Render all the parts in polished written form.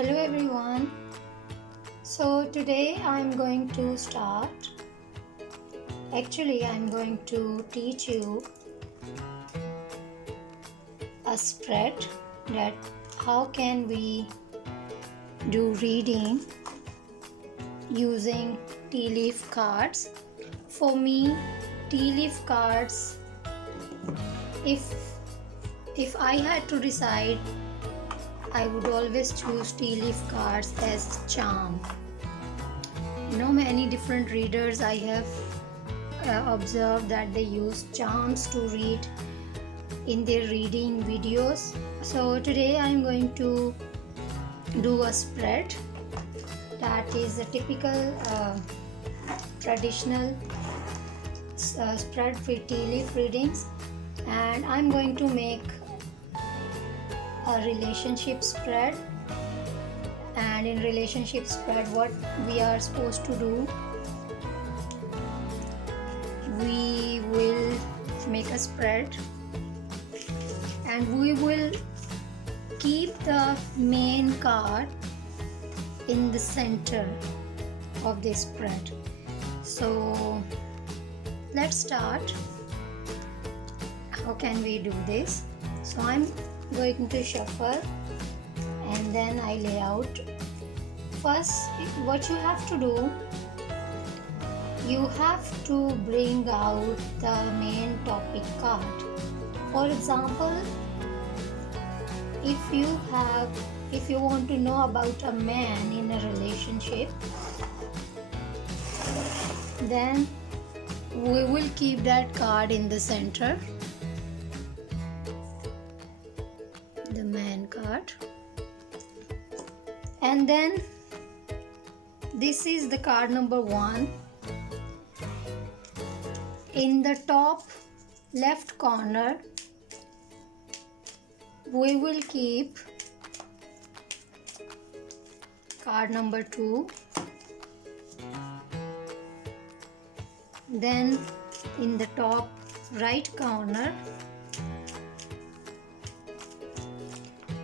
Hello everyone. So today I'm going to I'm going to teach you a spread that how can we do reading using tea leaf cards. For me, tea leaf cards, if I had to decide, I would always choose tea leaf cards as charm. Many different readers I have observed that they use charms to read in their reading videos. So today I am going to do a spread that is a typical traditional spread for tea leaf readings, and I'm going to make a relationship spread. And in relationship spread, what we are supposed to do, we will make a spread and we will keep the main card in the center of the spread. So let's start. How can we do this? So I'm going to shuffle and then I lay out. First, what you have to do, you have to bring out the main topic card. For example, if you want to know about a man in a relationship, then we will keep that card in the center, the man card. And then this is the card number 1. In the top left corner, we will keep card number 2. Then in the top right corner,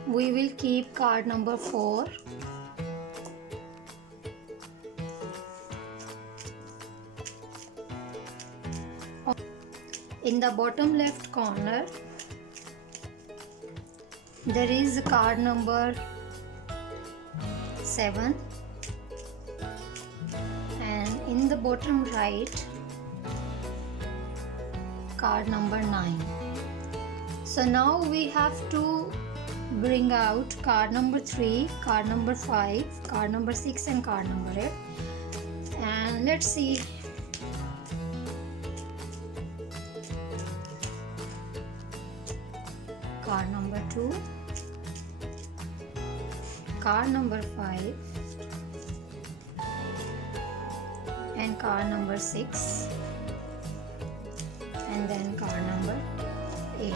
we will keep card number 4. In the bottom left corner, there is card number 7, and in the bottom right, card number 9. So now we have to bring out card number 3, card number 5, card number 6 and card number 8. And let's see. Card number 2, card number 5 and card number 6, and then card number 8.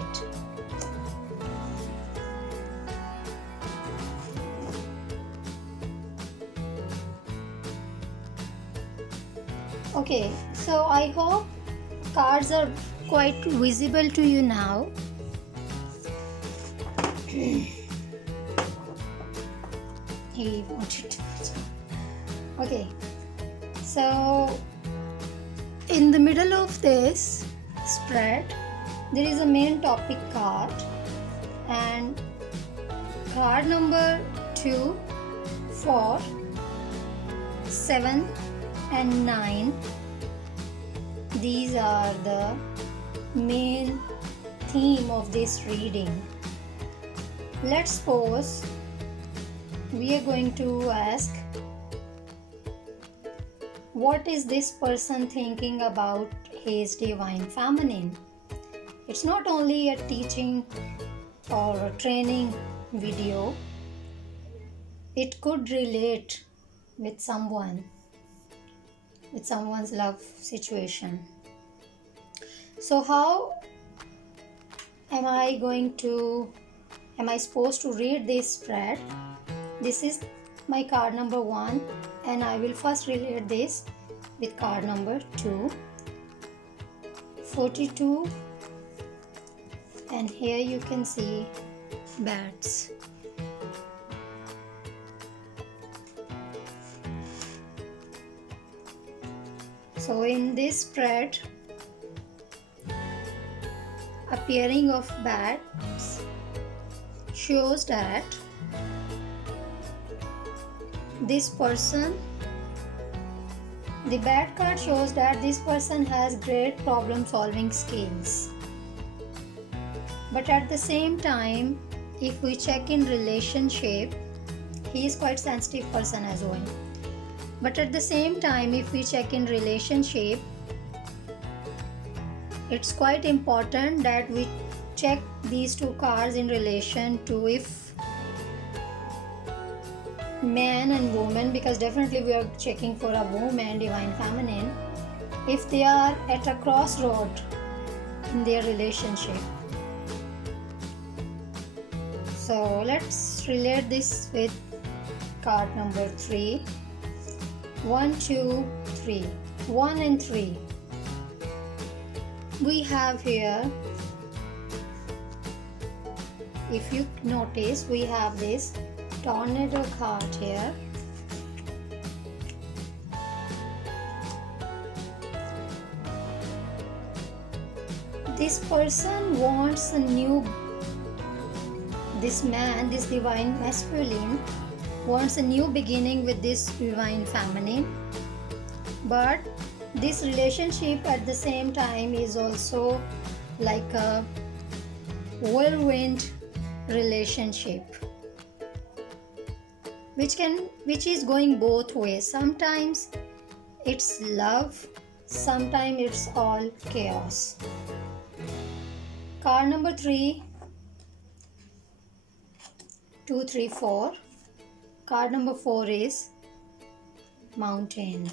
Okay, so I hope cards are quite visible to you now. He wanted to. Okay, so in the middle of this spread, there is a main topic card, and card number 2, 4, 7 and 9, these are the main theme of this reading. Let's suppose we are going to ask, what is this person thinking about his divine feminine? It's not only a teaching or a training video. It could relate with someone's love situation. So how am I supposed to read this spread? This is my card number 1, and I will first relate this with card number 2, 42, and here you can see bats. So in this spread, appearing of bats shows that this person, the bad card shows that this person has great problem solving skills. But at the same time, if we check in relationship, he is quite sensitive person as well. But at the same time, if we check in relationship, it's quite important that we check these two cards in relation to if man and woman, because definitely we are checking for a woman, divine feminine, if they are at a crossroad in their relationship. So let's relate this with card number 3. 1, 2, 3. 1 and 3. We have here, if you notice, we have this tornado card here. This person wants a new, this man, this divine masculine wants a new beginning with this divine feminine, but this relationship at the same time is also like a whirlwind relationship, which is going both ways. Sometimes it's love, sometimes it's all chaos. Card number 3, 2, 3, 4. Card number 4 is mountain.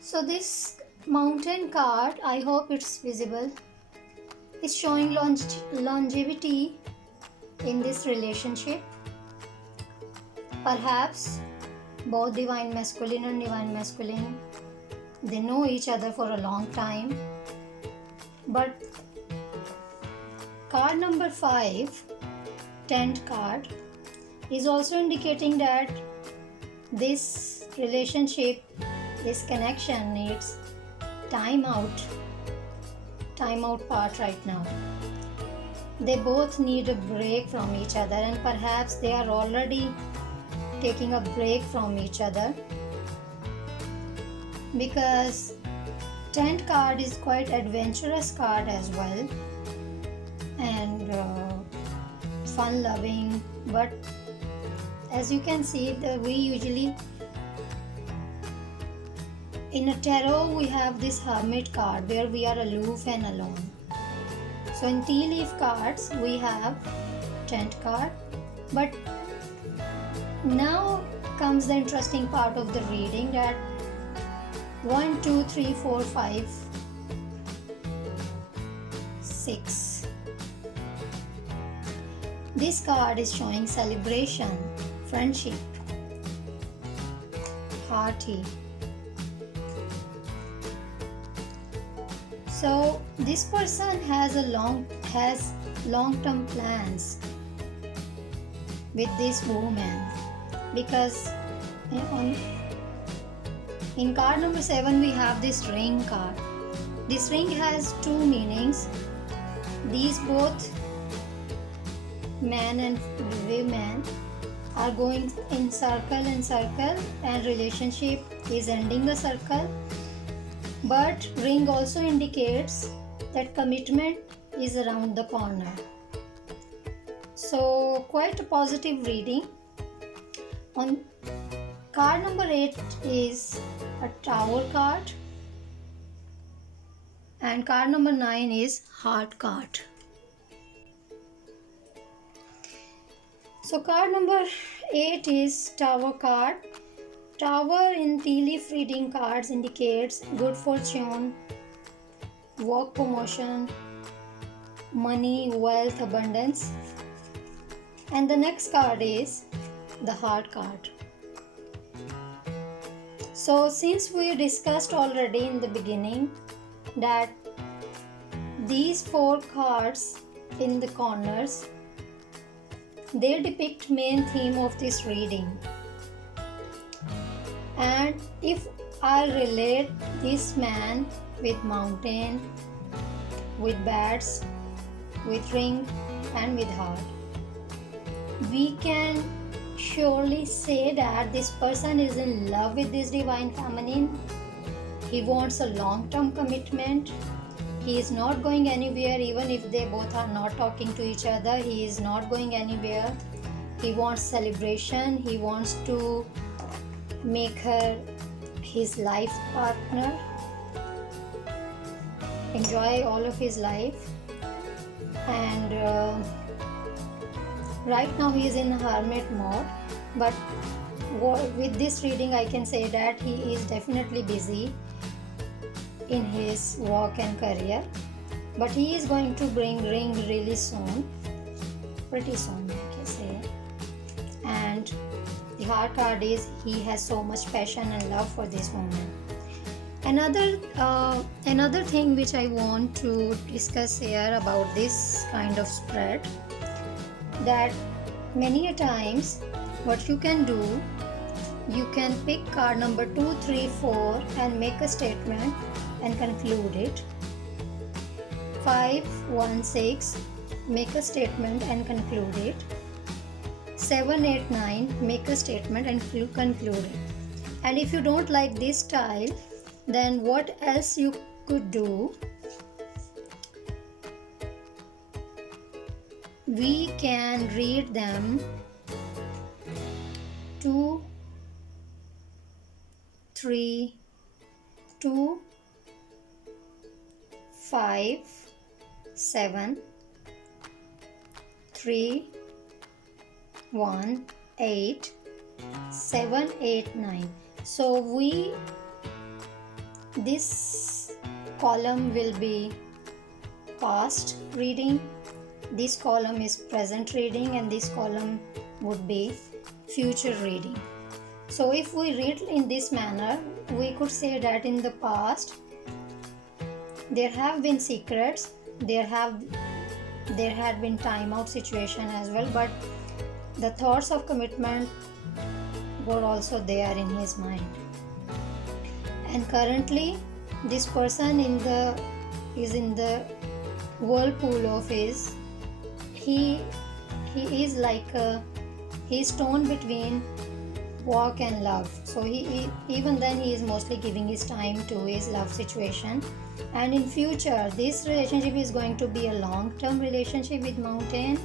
So this mountain card, I hope it's visible, is showing longevity in this relationship. Perhaps both divine masculine and divine masculine, they know each other for a long time. But card number 5, 10th card, is also indicating that this relationship, this connection needs time out part right now. They both need a break from each other, and perhaps they are already taking a break from each other, because 10th card is quite adventurous card as well, and fun loving. But as you can see, we usually in a tarot we have this hermit card where we are aloof and alone. So in tea leaf cards we have 10th card. But now comes the interesting part of the reading, that 1, 2, 3, 4, 5, 6. This card is showing celebration, friendship, hearty. So this person has long-term plans with this woman, because in card number 7 we have this ring card. This ring has two meanings. These both man and women are going in circle and circle, and relationship is ending the circle. But ring also indicates that commitment is around the corner. So quite a positive reading. On card number 8 is a tower card, and card number 9 is heart card. So card number 8 is tower card. Tower in tea leaf reading cards indicates good fortune, work promotion, money, wealth, abundance. And the next card is the heart card. So since we discussed already in the beginning that these 4 cards in the corners, they depict main theme of this reading. And if I relate this man with mountain, with bats, with ring, and with heart. We can surely say that this person is in love with this divine feminine. He wants a long term commitment. He is not going anywhere, even if they both are not talking to each other. He is not going anywhere. He wants celebration. He wants to make her his life partner, enjoy all of his life. And right now he is in hermit mode, but with this reading I can say that he is definitely busy in his work and career, but he is going to bring ring really soon, pretty soon I can say. And the heart card is he has so much passion and love for this woman. Another thing which I want to discuss here about this kind of spread, that many a times what you can do, you can pick card number 2, 3, 4 and make a statement and conclude it. 5, 1, 6, make a statement and conclude it. 7, 8, 9, make a statement and conclude it. And if you don't like this style, then what else you could do, we can read them 2, 3, 2, 5, 7, 3, 1, 8, 7, 8, 9. So this column will be past reading, this column is present reading, and this column would be future reading. So if we read in this manner, we could say that in the past there have been secrets, there had been timeout situation as well, but the thoughts of commitment were also there in his mind. And currently this person is in the whirlpool of his, he is like he's torn between work and love. So he even then he is mostly giving his time to his love situation. And in future this relationship is going to be a long-term relationship with mountain,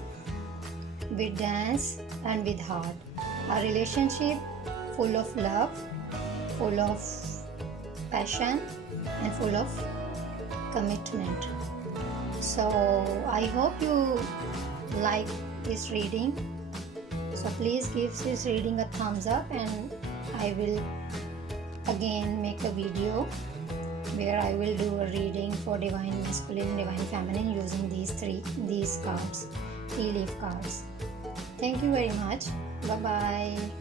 with dance, and with heart. A relationship full of love, full of passion, and full of commitment. So I hope you like this reading. So please give this reading a thumbs up, and I will again make a video where I will do a reading for divine masculine, divine feminine using these cards, tea leaf cards. Thank you very much. Bye bye.